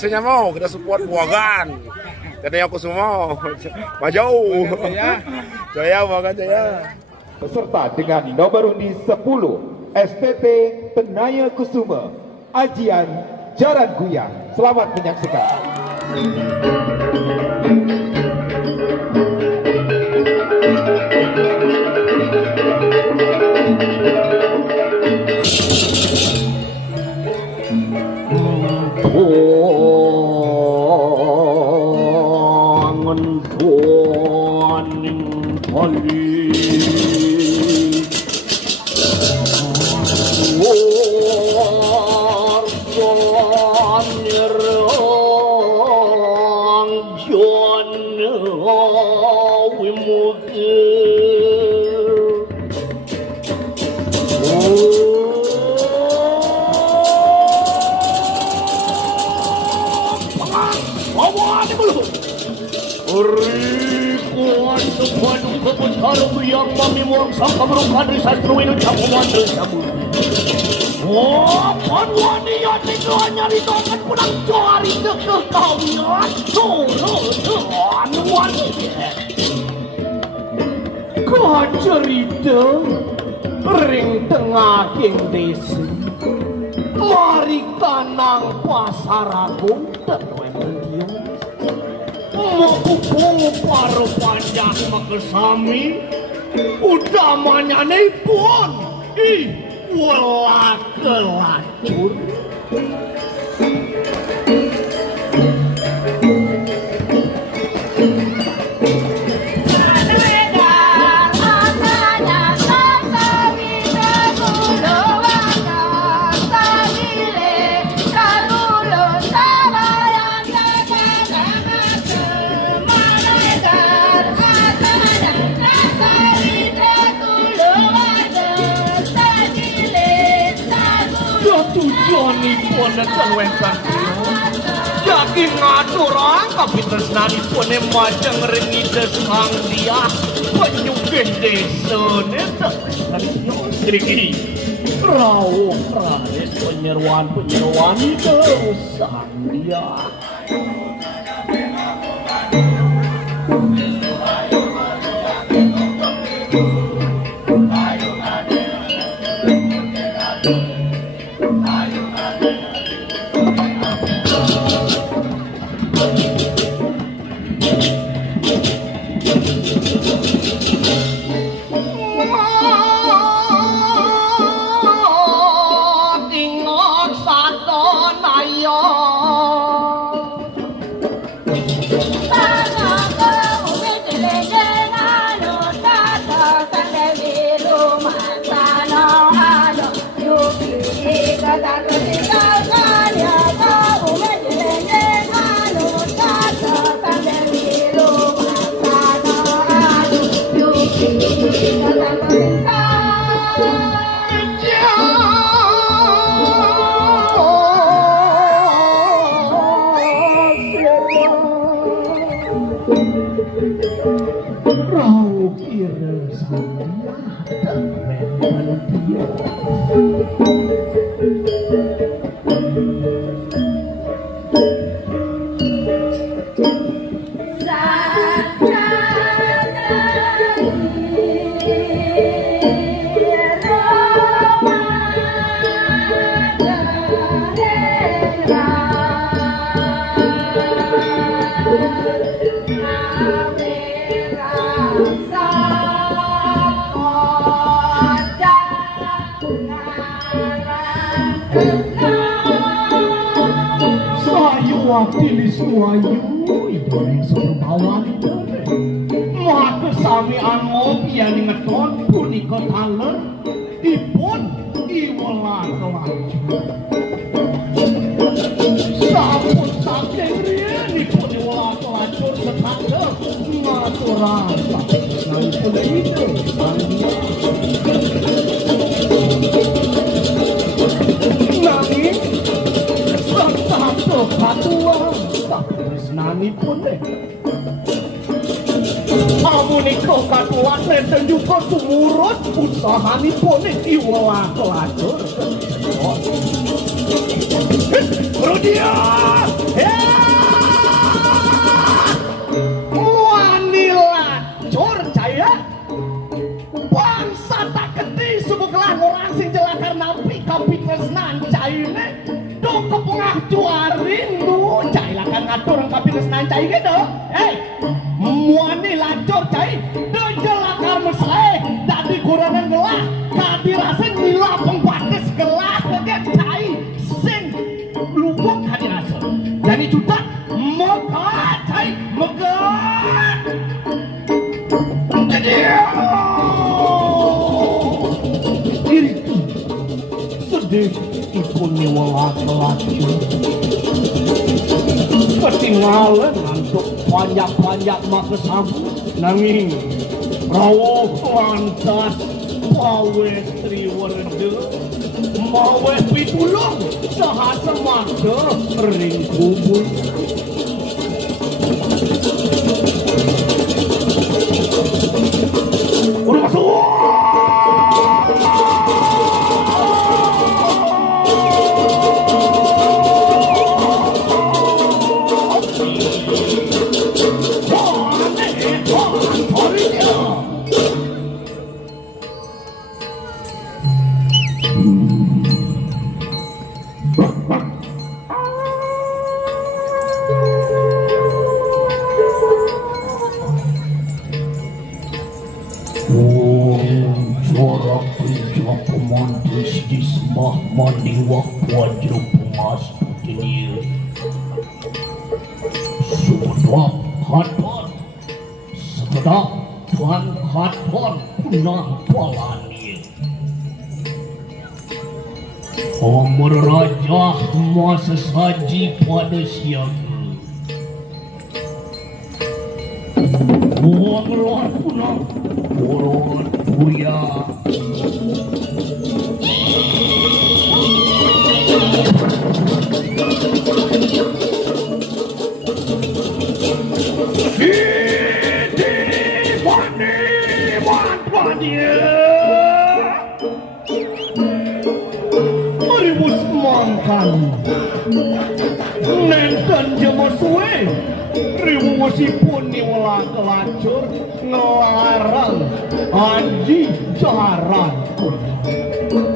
biasanya mau kita support Buagan. Karena aku semua maju. Jaya Buagan Jaya. Peserta dengan nomor undi 10 STT Tenaya Kusuma Ajian Jaran Guyang. Selamat menyaksikan. yang mami muang sangka berukhan sastro inu cakuman desamu. Oh, panwani yang itu hanya ditongan pulang cari ke kawian. Tuhan wani. Kau cerita ring tengah king desa. Mari kanang pasar agung terwen dia. Mau paro panjang makasami utamanya nih pun wala kelacur Joni pun dan wengkan jadi ngaturang tapi tresnani pun majang rengi desang dia penyugen desa neta kiri-kiri rawuh prades penyeruan desang dia Rauh kira sandia dan renan dia. Wakili suayu idoreng surbawan maka samian ngopi yang ngeton punika taler ipun iwala kelacur sampun saking riyen ipun iwala kelacur setanda ngaturan nah ipun itu nanging satu katua tapi tresnani pun deh amuniko katua nenten juga sumurut usahani pun deh iwala kelacur Rudia teh do kepengah juarin lu cai lah kan ngatur kapiles nancai gitu muani lancur cai do jelakar mesrae dadi kurangan gelah kadirasa nyila pengbatis gelah kaget cai sing luwuk kadirasa jadi juta megat cai megat iri sedih ikut laki-laki ketinggalan untuk panjang-panjang maka sambut nanging rawuh lantas mawe triwerde mawe pitulung sahasa maka ring kubur udah masuk mandi waktu wajib pumas begini sudah katon sekedap tuan katon punah palani Omor raja masa saji pada siang buang luar punah burung buya Maribus mangkan nenten jema suwe ribu masipun niwala kelacur ngelarang anji jaran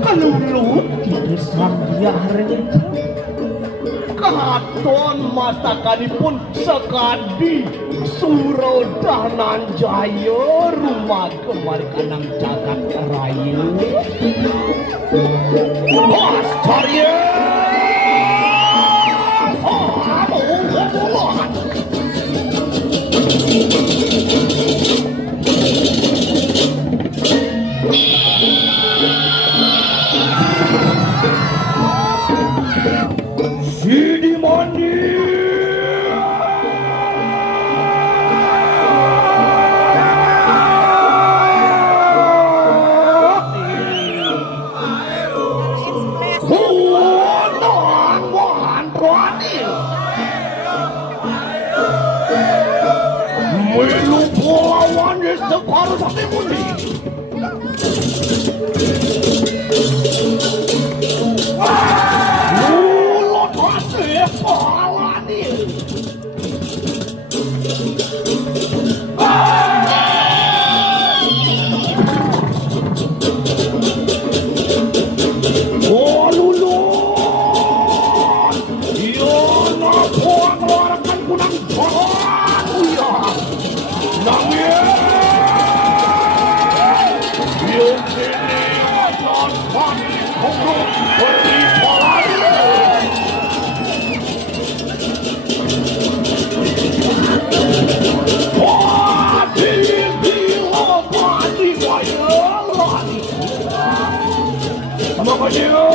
kelulut di sambiaren katon masakanipun sekadi surodanan jaya rumah kemari kanang jagat raya Mas Karya Samulan Sidi mandi Melu polawan di separuh sampai mundi Mulut hasil polani Oh lulun Iya nak buang luarkan kunang jalan ya Nangis Yung sini akan mati untuk beri polani Mati bila mati bayaran Sama kaya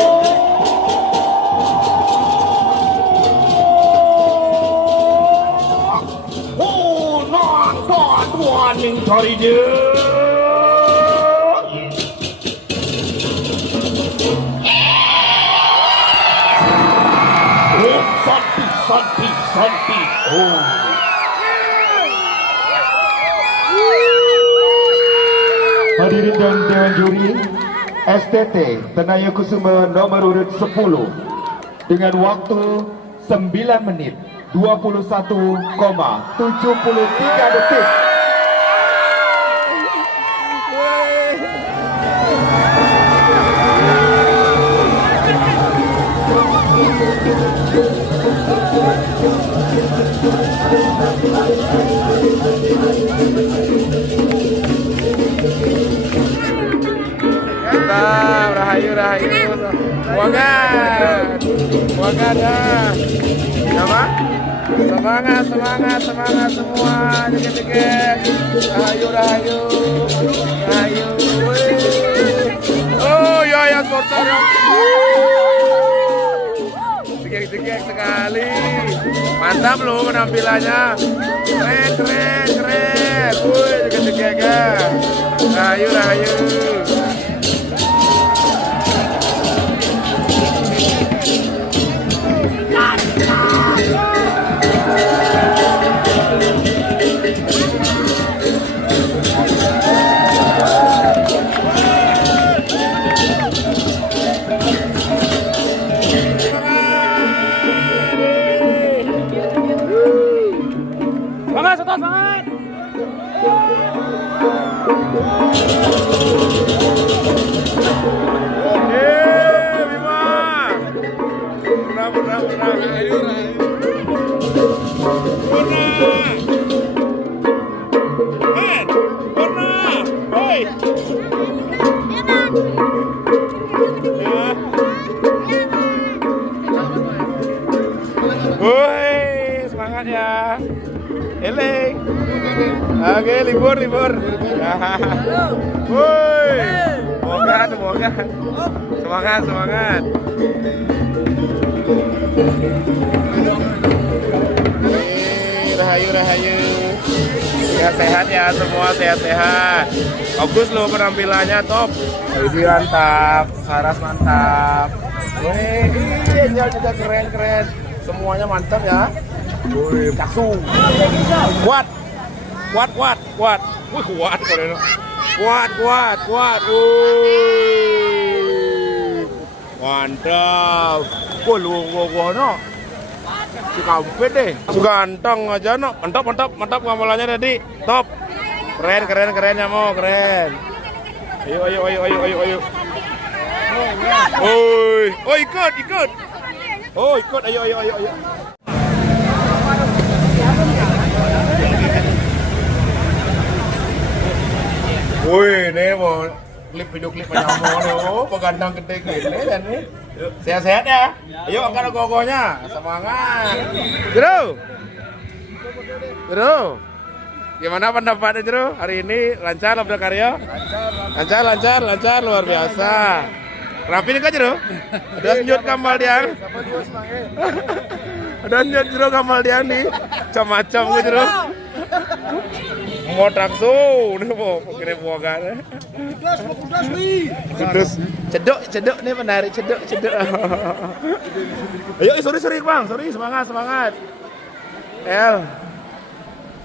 Oh nanda tuaning cari dia Santi oh Hadirin dan Dewan Juri, STT Tenaya Kusuma nomor urut 10 dengan waktu 9 menit 21,73 detik. Mantap, rahayu, rahayu. Semangat. Semangat ya. Apa? Semangat, semangat, semangat semua. Dikit-dikit. Rahayu, rahayu. Rahayu. Oh, ya, ya, supporter. Dikit-dikit sekali. Mantap loh penampilannya. Keren, keren, keren. Wih, dikit-dikit ya. Rahayu, rahayu. Semangat, Soto, semangat. Oke, Bima. Pernah, pernah, pernah. Pernah. Hei. Woi, semangat ya. Eling. Oke, libur, libur. Woi. Semangat, semangat. Semangat, semangat. Rahayu, rahayu. Sehat-sehat ya semua, sehat-sehat. Bagus loh penampilannya, top. Ini mantap, Saras mantap. Wih, Angel juga keren-keren. Semuanya mantap ya. Wih, Kaksu. Kuat. Kuat, kuat, kuat. Wih, kuat keren. Kuat, kuat, kuat. Wih. Mantap. Wah, lu ngono. Si kampet deh. Ganteng aja no. Mantap, mantap, mantap ngamalannya tadi. Top. Keren, keren, keren ya mau, keren. Ayo, ayo, ayo, ayo, ayo, ayo. Oi, oh ikut, ikut. Oh ikut, ayo, ayo, ayo, ayo. Wih, ini mau klip video klip nyamuk loh, pegandang gede gini dan nih. Sehat-sehat ya. Ayo angkat gogonya, semangat. Jero. Jero. Gimana pendapatnya Jero? Hari ini lancar lah berkarya? Lancar, lancar, lancar, luar biasa. Rapi nih kan Jero? Ada senyut kamal dia. Ada senyut Jero kamal dia nih. Macam-macam gitu Jero. Mau taksu, nih mau kira buagan. Kudus, cedok, cedok nih menarik, cedok, cedok. Ayo, sorry, sorry bang, sorry, semangat, semangat. El,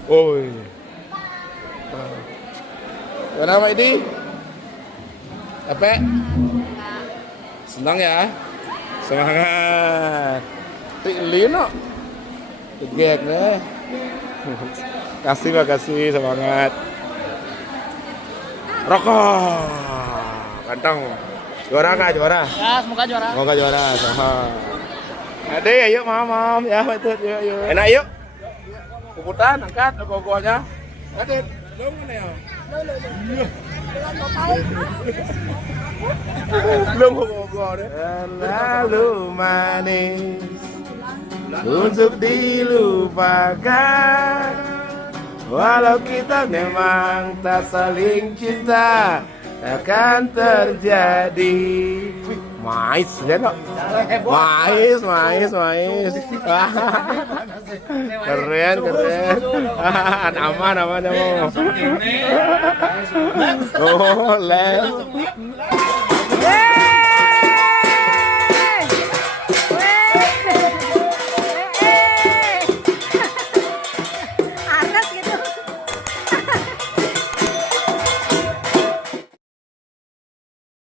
oi. Kenapa ini? Apa? Senang ya? Semangat. Lino, tegak nih. Kasih, makasih, semangat. Rokok, kantong. Juara nggak juara? Ya, semoga juara. Semoga juara, sama. Ade, ayo mam, ya betul, yuk, yuk. Enak yuk. Kubutan, angkat gogonya. Ade, belum mana ya? Belum gogo deh. Terlalu manis untuk dilupakan. Walau kita memang tak saling cinta, akan terjadi. Mais, lihat dong. Mais, mais, mais. Keren, keren. Aman, aman, aman. Oh, les.